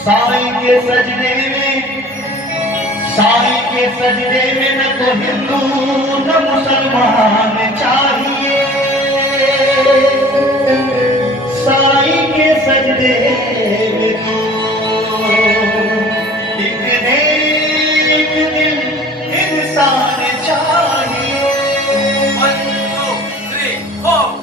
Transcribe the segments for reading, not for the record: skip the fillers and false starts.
साईं के सजदे में, साईं के सजदे में न तो हिंदू न मुसलमान चाहिए। साईं के सजदे में तो एक नेक दिल इंसान चाहिए। 1 2 3 4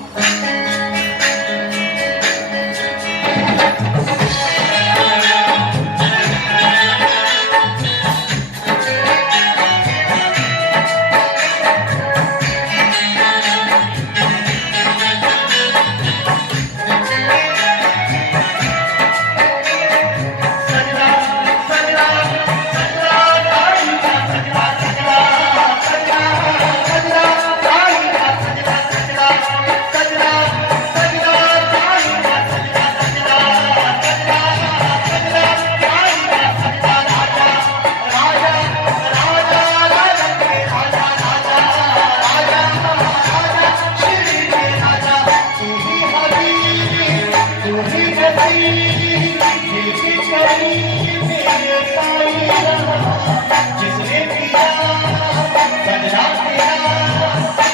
जिसने किया सजदा तेरा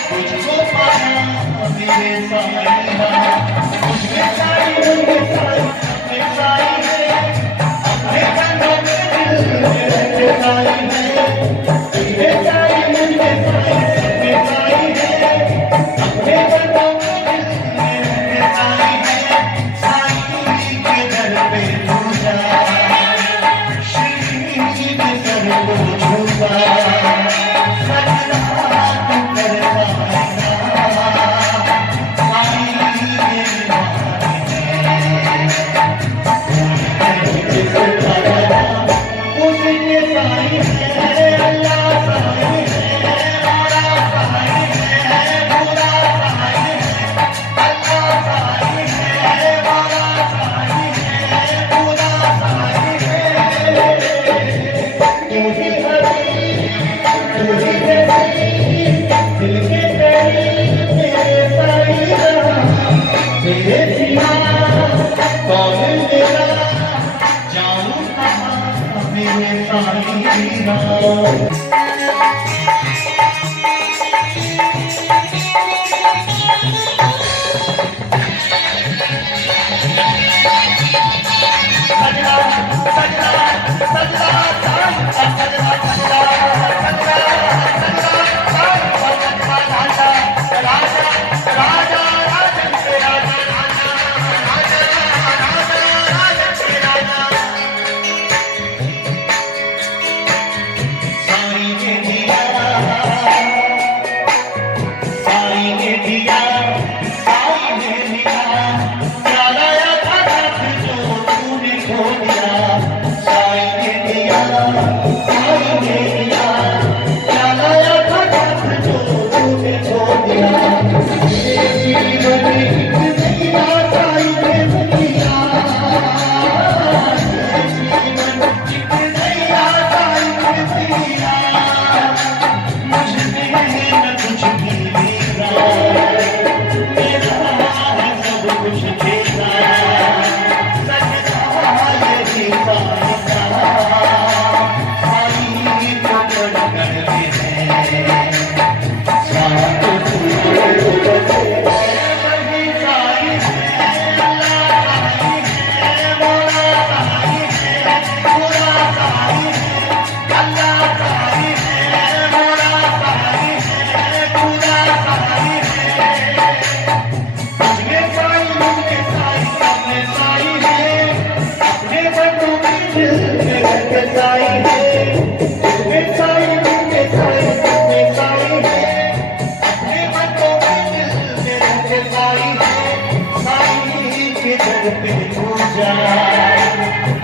तुझको पाना मेरे साईं। मुझे साईं अपने साईं है, अपने कंधों में दिल मेरे साईं है। मुझे साईं मुझे साईं अपने साईं है, अपने कंधों में दिल मेरे साईं है। साईं के दर पे पूजा पूजा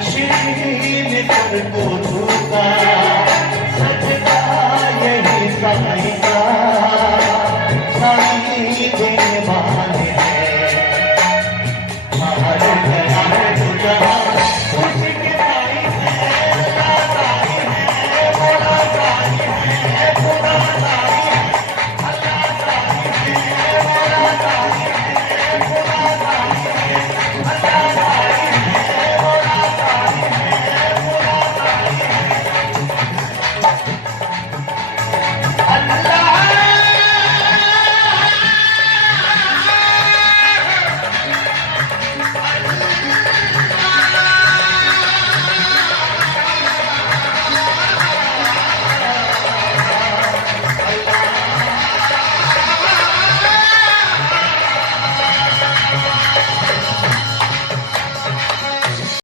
श्री में